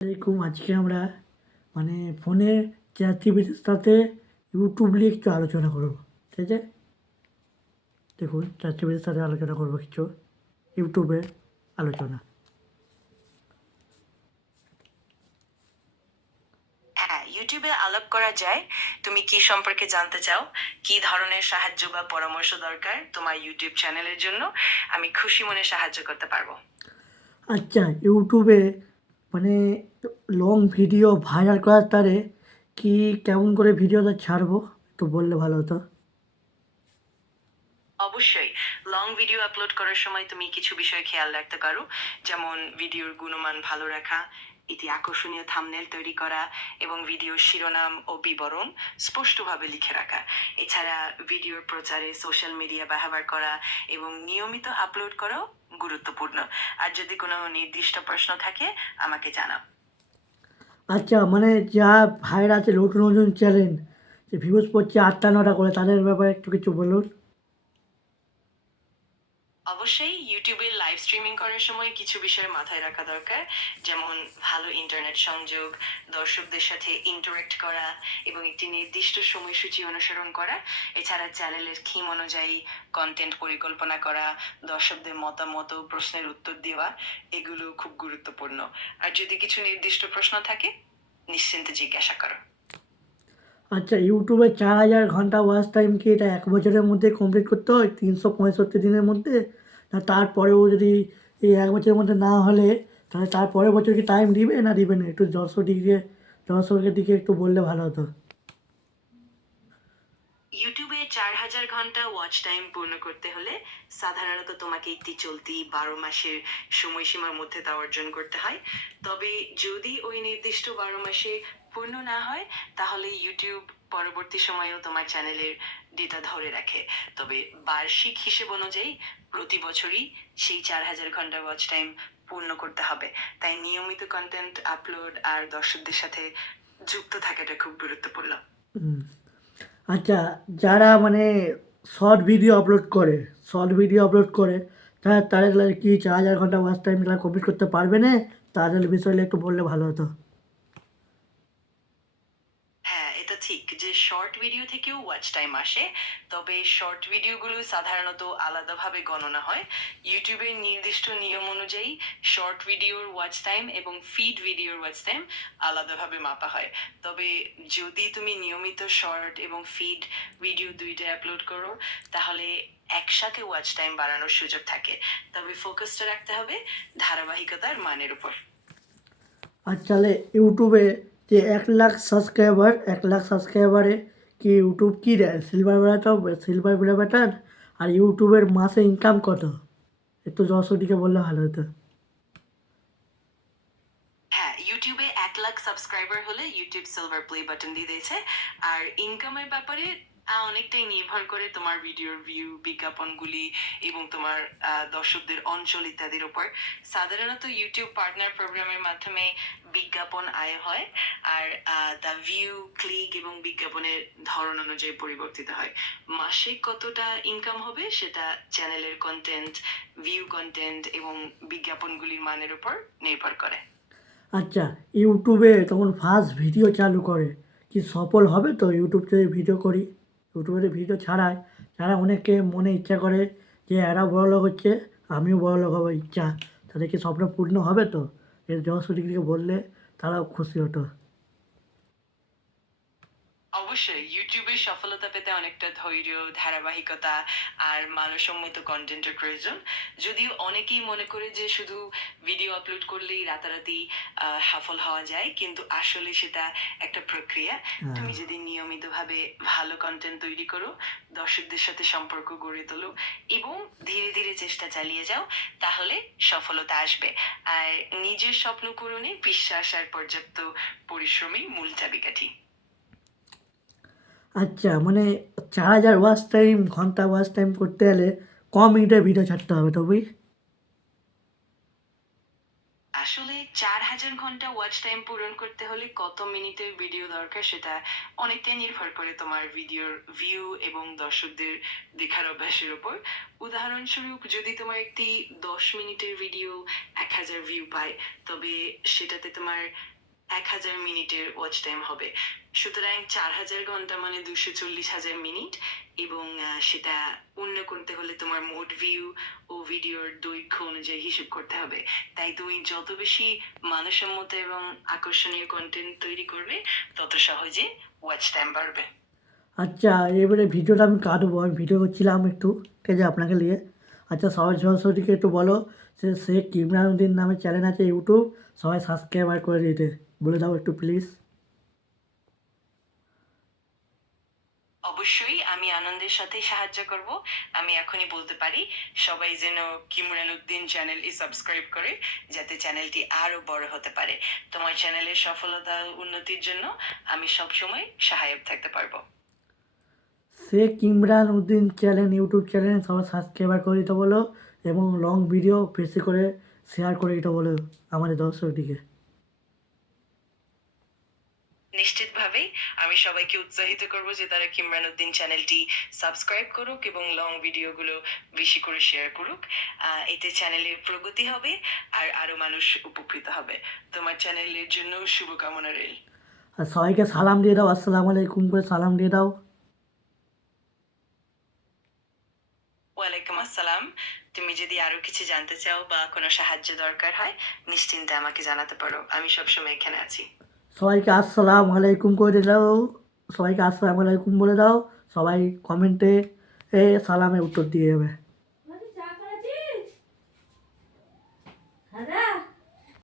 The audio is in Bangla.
আসসালামাইকুম। আজকে আমরা মানে ফোনে চ্যাট জিপিটির সাথে ইউটিউব নিয়ে একটু আলোচনা করব। ঠিক আছে, দেখুন চ্যাট জিপিটির সাথে আলোচনা করবো কিছু ইউটিউবের আলোচনা। হ্যাঁ, ইউটিউবে আলাপ করা যায়। তুমি কি সম্পর্কে জানতে চাও? কি ধরনের সাহায্য বা পরামর্শ দরকার তোমার ইউটিউব চ্যানেলের জন্য? আমি খুশি মনে সাহায্য করতে পারবো। আচ্ছা, ইউটিউবে মানে লং ভিডিও ভাইরাল করার তারে কি কেমন করে ভিডিওটা ছাড়বো একটু বললে ভালো হতো। অবশ্যই লং ভিডিও আপলোড করার সময় তুমি কিছু বিষয় খেয়াল রাখতে পারো, যেমন ভিডিওর গুণমান ভালো রাখা, এতে আকর্ষণীয় থাম্বনেল তৈরি করা এবং ভিডিওর শিরোনাম ও বিবরণ স্পষ্টভাবে লিখে রাখা। এছাড়া ভিডিওর প্রচারে সোশ্যাল মিডিয়া ব্যবহার করা এবং নিয়মিত আপলোড করাও গুরুত্বপূর্ণ। আর যদি কোনো নির্দিষ্ট প্রশ্ন থাকে আমাকে জানাও। আচ্ছা, মানে যা ভাইরাল আছে নতুন নতুন চ্যানেল যে ভিউজ পড়ছে 8টা 9টা করে, তাদের ব্যাপারে একটু কিছু বলুন। অবশ্যই ইউটিউবে লাইভ স্ট্রিমিং করার সময় কিছু বিষয় মাথায় রাখা দরকার, যেমন ভালো ইন্টারনেট সংযোগ, দর্শকদের সাথে ইন্টারেক্ট করা এবং একটি নির্দিষ্ট সময়সূচি অনুসরণ করা। এছাড়া চ্যানেলের থিম অনুযায়ী কন্টেন্ট পরিকল্পনা করা, দর্শকদের মতামত ও প্রশ্নের উত্তর দেওয়া, এগুলো খুব গুরুত্বপূর্ণ। আর যদি কিছু নির্দিষ্ট প্রশ্ন থাকে নিশ্চিন্তে জিজ্ঞাসা করো। আচ্ছা, ইউটিউবে 4000 ঘন্টা ওয়াচ টাইম কি এটা 1 বছরের মধ্যে কমপ্লিট করতে হয় 365 দিনের মধ্যে? না তারপরেও যদি এই 1 বছরের মধ্যে না হলে তাহলে তারপরের বছর কি টাইম দিবে না দিবে না? একটু দর্শকের দিকে একটু বললে ভালো হতো। ইউটিউবে 4000 ঘন্টা ওয়াচ টাইম পূর্ণ করতে হলে সাধারণত তোমাকে একটি চলতি 12 মাসের সময়সীমার মধ্যে তা অর্জন করতে হয়। তবে যদি ওই নির্দিষ্ট 12 মাসে পূর্ণ না হয় তাহলে ইউটিউব পরবর্তী সময়েও তোমার চ্যানেলের ডেটা ধরে রাখে। তবে বার্ষিক হিসেব অনুযায়ী প্রতি বছরই সেই 4000 ঘন্টা ওয়াচ টাইম পূর্ণ করতে হবে। তাই নিয়মিত কন্টেন্ট আপলোড আর দর্শকদের সাথে যুক্ত থাকাটা খুব গুরুত্বপূর্ণ। হুম। আচ্ছা, যারা মানে শর্ট ভিডিও আপলোড করে তারা কি 4000 ঘন্টা ওয়াচ টাইম কমপ্লিট করতে পারবে না? তাদের বিষয়ে একটু বললে ভালো হতো। হ্যাঁ, এটা ঠিক যে শর্ট ভিডিও থেকেও ওয়াচ টাইম আসে। তবে শর্ট ভিডিওগুলো সাধারণত আলাদাভাবে গণনা হয়। ইউটিউবের নির্দিষ্ট নিয়ম অনুযায়ী শর্ট ভিডিওর ওয়াচ টাইম এবং ফিড ভিডিওর ওয়াচ টাইম আলাদাভাবে মাপা হয়। তবে যদি তুমি নিয়মিত শর্ট এবং ফিড ভিডিও দুইটাই আপলোড করো তাহলে একসাথে ওয়াচ টাইম বাড়ানোর সুযোগ থাকে। তবে ফোকাসটা রাখতে হবে ধারাবাহিকতার মানের উপর। আর তাহলে ইউটিউবে যে 1 লাখ সাবস্ক্রাইবারে কি ইউটিউব কি দেয়? Silver play button. আর ইউটিউবের মাসে ইনকাম কত? একটু দর্শকদিকে বললে ভালো হতো। হ্যাঁ, ইউটিউবে 1 লাখ সাবস্ক্রাইবার হলে ইউটিউব সিলভার প্লে বাটন দিয়ে দিয়েছে। আর ইনকামের ব্যাপারে অনেকটাই নির্ভর করে তোমার ভিডিওর ভিউ, বিজ্ঞাপনগুলি এবং তোমার দর্শকদের অঞ্চল ইত্যাদির উপর। সাধারণত ইউটিউব পার্টনার প্রোগ্রামের মাধ্যমে বিজ্ঞাপন আয় হয়। আর তা ভিউ, ক্লিক এবং বিজ্ঞাপনের ধরন অনুযায়ী পরিবর্তিত হয়। মাসে কতটা ইনকাম হবে সেটা চ্যানেলের কন্টেন্ট, ভিউ কন্টেন্ট এবং বিজ্ঞাপনগুলির মানের উপর নির্ভর করে। আচ্ছা, ইউটিউবে তখন ফার্স্ট ভিডিও চালু করে কি সফল হবে তো? ইউটিউব থেকে ভিডিও করি, ইউটিউবে ভিডিও ছাড়ায় যারা অনেকে মনে ইচ্ছা করে যে এরা বড়লোক হচ্ছে, আমিও বড়লোক হবো ইচ্ছা, তাদের কি স্বপ্ন পূর্ণ হবে তো? এর দর্শকদিকে বললে তারাও খুশি হতো। অবশ্যই ইউটিউবে সফলতা পেতে অনেকটা ধৈর্য, ধারাবাহিকতা আর মানসম্মত কন্টেন্টের প্রয়োজন। যদিও অনেকেই মনে করে যে শুধু ভিডিও আপলোড করলেই রাতারাতি সফল হওয়া যায়, কিন্তু আসলে সেটা একটা প্রক্রিয়া। হ্যাঁ। তুমি যদি নিয়মিতভাবে ভালো কন্টেন্ট তৈরি করো, দর্শকদের সাথে সম্পর্ক গড়ে তোলো এবং ধীরে ধীরে চেষ্টা চালিয়ে যাও তাহলে সফলতা আসবে। আর নিজের স্বপ্ন পূরণে বিশ্বাস আর পর্যাপ্ত পরিশ্রমই মূল চাবিকাঠি। আচ্ছা, মানে 4000 ঘন্টা ওয়াচ টাইম করতে গেলে ক মিনিটের ভিডিও ছাড়তে হবে তবেই? আসলে 4,000 ঘন্টা ওয়াচ টাইম পূরণ করতে হলে কত মিনিটের ভিডিও দরকার সেটা অনেকটাই নির্ভর করে তোমার ভিডিওর ভিউ এবং দর্শকদের দেখার অভ্যাসের উপর। উদাহরণস্বরূপ যদি তোমার একটি 10 মিনিটের ভিডিও 1,000 ভিউ পায়, তবে সেটাতে তোমার 1,000 মিনিটের ওয়াচ টাইম হবে। সুতরাং 4,000 ঘন্টা মানে 240,000 মিনিট, এবং সেটা পূর্ণ করতে হলে তোমার মোট ভিউ ও ভিডিওর দৈর্ঘ্য অনুযায়ী হিসেব করতে হবে। তাই তুমি যত বেশি মানসম্মত এবং আকর্ষণীয় কন্টেন্ট তৈরি করবে, তত সহজে ওয়াচ টাইম বাড়বে। আচ্ছা, এবারে ভিডিওটা আমি কাটবো, আমি ভিডিও করছিলাম একটু, ঠিক আছে, আপনাকে নিয়ে। আচ্ছা, সবাই সরাসরিকে একটু বলো যে শেখ ইমরান উদ্দিন নামে চ্যানেল আছে ইউটিউব, সবাই সাবস্ক্রাইবার করে দিতে বলে দাও একটু প্লিজ। অবশ্যই আমি আনন্দের সাথে সাহায্য করব। আমি এখনই বলতে পারি সবাই যেন কিমরান উদ্দিন চ্যানেলটি সাবস্ক্রাইব করে, যাতে চ্যানেলটি আরো বড় হতে পারে। তোমার চ্যানেলের সফলতা ও উন্নতির জন্য আমি সবসময় সহায়ক থাকতে পারবো। Sheikh Imran Uddin channel YouTube channel সবাই সাবস্ক্রাইবার করে দিতে বলো, এবং লং ভিডিও বেশি করে শেয়ার করে দিতে বলো আমাদের দর্শকদিকে। নিশ্চিতভাবেই আমি সবাইকে উৎসাহিত করব যে তারা কিমরান উদ্দিন চ্যানেলটি সাবস্ক্রাইব করুক এবং লং ভিডিওগুলো বেশি করে শেয়ার করুক। এতে চ্যানেলের প্রগতি হবে আর আরো মানুষ উপকৃত হবে। তোমার চ্যানেলের জন্য শুভকামনা রইল। আর সবাইকে সালাম দিয়ে দাও, আসসালামু আলাইকুম করে সালাম দিয়ে দাও। ওয়ালাইকুম আসসালাম। তুমি যদি আরো কিছু জানতে চাও বা কোনো সাহায্য দরকার হয়, নিশ্চিন্তে আমাকে জানাতে পারো। আমি সবসময় এখানে আছি। সবাইকে আসসালামু আলাইকুম করে দাও, সবাইকে আসসালামু আলাইকুম বলে দাও, সবাই কমেন্টে সালামের উত্তর দিয়ে যাবে।